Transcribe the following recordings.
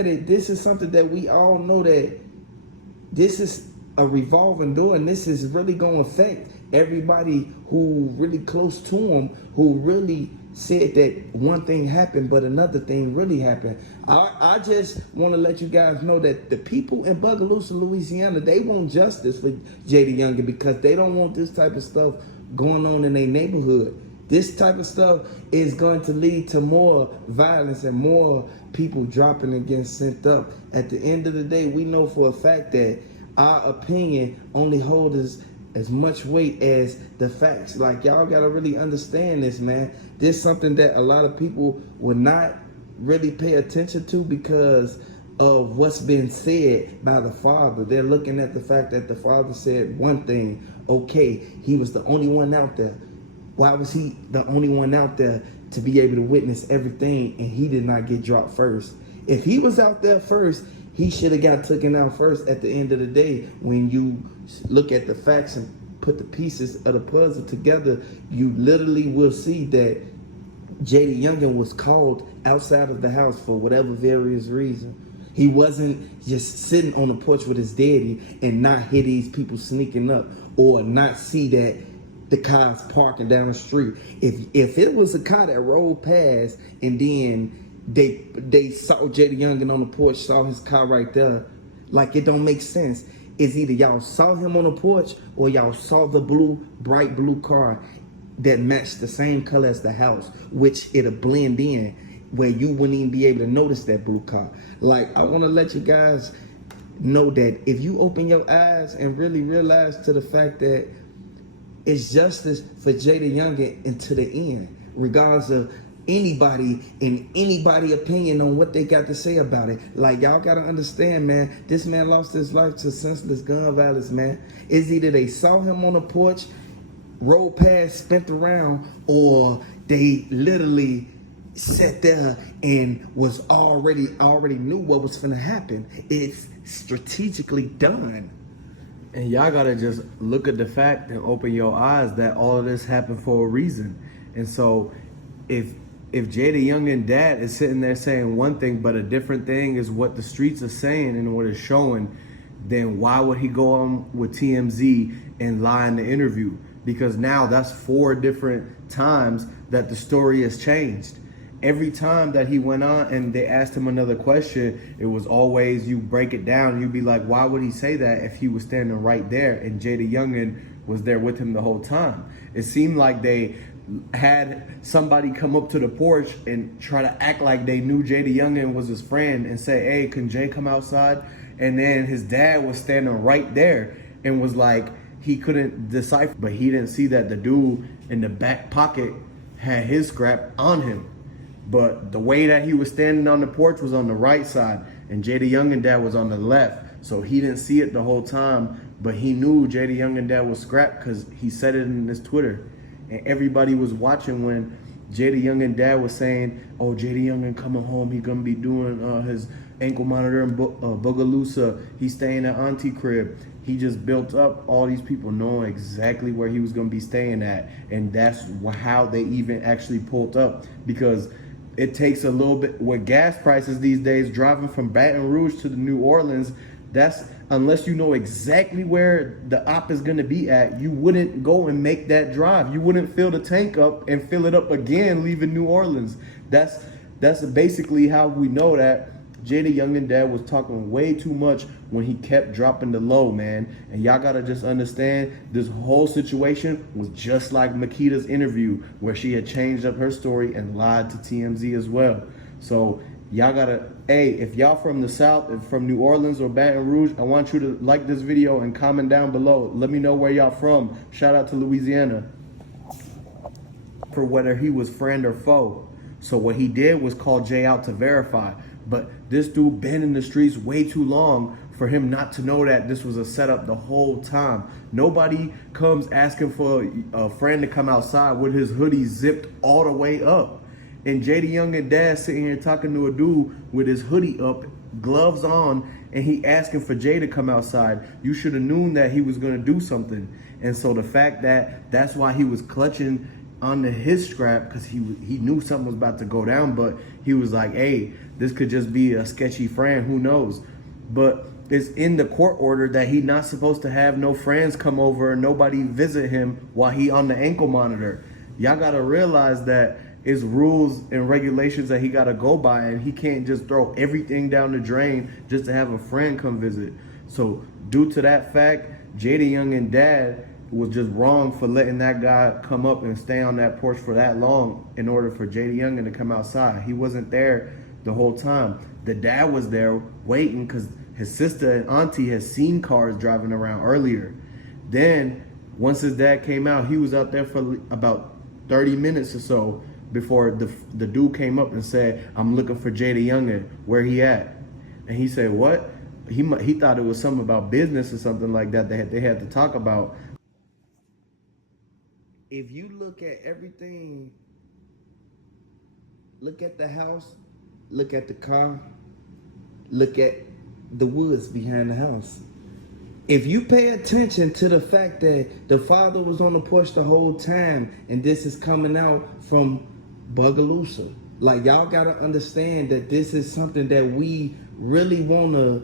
This is something that we all know, that this is a revolving door, and this is really going to affect everybody who really close to him, who really said that one thing happened, but another thing really happened. I just want to let you guys know that the people in Bogalusa, Louisiana, they want justice for Jaydayoungin, because they don't want this type of stuff going on in their neighborhood. This type of stuff is going to lead to more violence and more people dropping and getting sent up. At the end of the day, we know for a fact that our opinion only holds as much weight as the facts. Like, y'all gotta really understand this, man. This is something that a lot of people will not really pay attention to because of what's been said by the father. They're looking at the fact that the father said one thing. Okay, he was the only one out there. Why was he the only one out there to be able to witness everything, and he did not get dropped first? If he was out there first, he should have got taken out first. At the end of the day, when you look at the facts and put the pieces of the puzzle together, you literally will see that Jaydayoungin was called outside of the house for whatever various reason. He wasn't just sitting on the porch with his daddy and not hear these people sneaking up, or not see that the cars parking down the street. If it was a car that rolled past and then they saw Jaydayoungin on the porch, saw his car right there, like, it don't make sense. It's either y'all saw him on the porch or y'all saw the bright blue car that matched the same color as the house, which it'll blend in where you wouldn't even be able to notice that blue car. Like, I want to let you guys know that if you open your eyes and really realize to the fact that it's justice for Jaydayoungin until the end, regardless of anybody and anybody opinion on what they got to say about it. Like, y'all gotta understand, man, this man lost his life to senseless gun violence, man. It's either they saw him on the porch, rolled past, spent around, or they literally sat there and was already knew what was gonna happen. It's strategically done. And y'all gotta just look at the fact and open your eyes that all of this happened for a reason. And so if Jaydayoungin dad is sitting there saying one thing, but a different thing is what the streets are saying and what it's showing, then why would he go on with TMZ and lie in the interview? Because now that's 4 different times that the story has changed. Every time that he went on and they asked him another question, it was always, you break it down, you'd be like, why would he say that if he was standing right there and Jaydayoungin was there with him the whole time? It seemed like they had somebody come up to the porch and try to act like they knew Jaydayoungin was his friend and say, hey, can Jay come outside? And then his dad was standing right there and was like, he couldn't decipher, but he didn't see that the dude in the back pocket had his scrap on him. But the way that he was standing on the porch was on the right side, and Jaydayoungin dad was on the left. So he didn't see it the whole time, but he knew Jaydayoungin dad was scrapped because he said it in his Twitter. And everybody was watching when Jaydayoungin dad was saying, oh, Jaydayoungin coming home, he gonna be doing his ankle monitor in Bogalusa. He's staying at Auntie crib. He just built up all these people knowing exactly where he was gonna be staying at. And that's how they even actually pulled up, because it takes a little bit with gas prices these days, driving from Baton Rouge to the New Orleans. That's, unless you know exactly where the op is gonna be at, you wouldn't go and make that drive. You wouldn't fill the tank up and fill it up again leaving New Orleans. That's basically how we know that Jaydayoungin dad was talking way too much when he kept dropping the low, man. And y'all gotta just understand, this whole situation was just like Makita's interview, where she had changed up her story and lied to TMZ as well. So y'all gotta, hey, if y'all from the South, if from New Orleans or Baton Rouge, I want you to like this video and comment down below. Let me know where y'all from. Shout out to Louisiana. For whether he was friend or foe. So what he did was call Jay out to verify. But this dude been in the streets way too long for him not to know that this was a setup the whole time. Nobody comes asking for a friend to come outside with his hoodie zipped all the way up. And Jaydayoungin dad sitting here talking to a dude with his hoodie up, gloves on, and he asking for Jay to come outside. You should have known that he was going to do something. And so the fact that that's why he was clutching onto his scrap because he knew something was about to go down, but he was like, hey, this could just be a sketchy friend, who knows? But it's in the court order that he not supposed to have no friends come over, nobody visit him while he on the ankle monitor. Y'all gotta realize that it's rules and regulations that he gotta go by, and he can't just throw everything down the drain just to have a friend come visit. So due to that fact, Jaydayoungin dad was just wrong for letting that guy come up and stay on that porch for that long in order for Jaydayoungin to come outside. He wasn't there the whole time. The dad was there waiting because his sister and auntie had seen cars driving around earlier. Then once his dad came out, he was out there for about 30 minutes or so before the dude came up and said, I'm looking for Jaydayoungin, where he at? And he said, what? He thought it was something about business or something like that they had to talk about. If you look at everything, look at the house, look at the car, look at the woods behind the house. If you pay attention to the fact that the father was on the porch the whole time and this is coming out from Bogalusa, like, y'all gotta understand that this is something that we really wanna,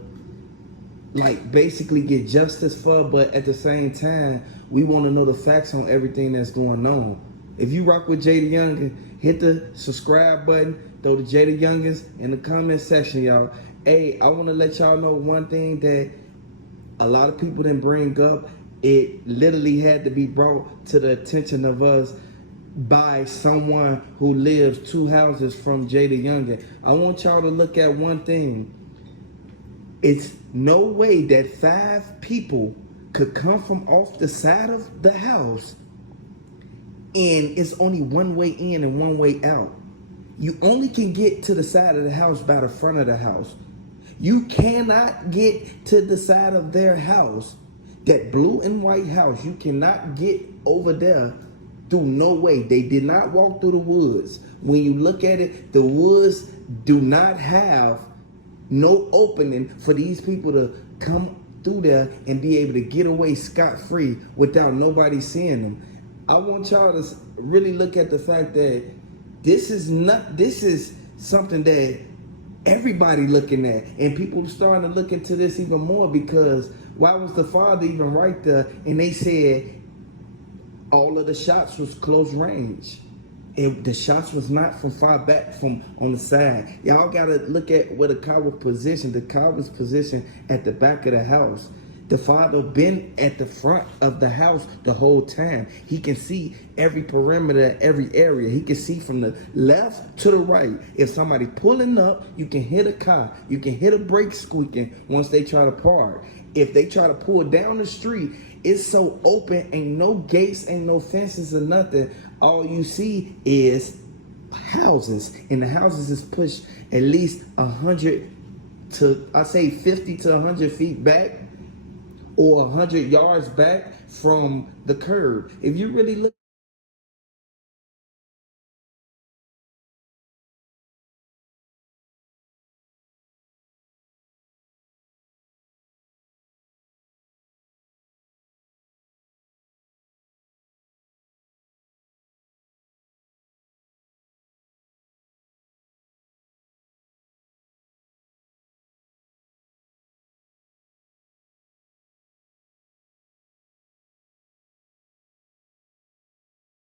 like, basically get justice for, but at the same time, we want to know the facts on everything that's going on. If you rock with Jaydayoungin, hit the subscribe button, throw the Jaydayoungins in the comment section, y'all. Hey, I want to let y'all know one thing that a lot of people didn't bring up. It literally had to be brought to the attention of us by someone who lives 2 houses from Jaydayoungin. I want y'all to look at one thing. It's no way that 5 people could come from off the side of the house and it's only one way in and one way out. You only can get to the side of the house by the front of the house. You cannot get to the side of their house, that blue and white house. You cannot get over there through no way. They did not walk through the woods. When you look at it, the woods do not have no opening for these people to come through there and be able to get away scot-free without nobody seeing them. I want y'all to really look at the fact that this is something that everybody looking at, and people are starting to look into this even more, because why was the father even right there? And they said all of the shots was close range. The shots was not from far back, from on the side. Y'all gotta look at where the car was positioned. The car was positioned at the back of the house. The father been at the front of the house the whole time. He can see every perimeter, every area. He can see from the left to the right. If somebody pulling up, you can hit a car. You can hit a brake squeaking once they try to park. If they try to pull down the street, it's so open, ain't no gates, ain't no fences or nothing. All you see is houses, and the houses is pushed at least 100 to, I say 50 to 100 feet back, or 100 yards back from the curb. If you really look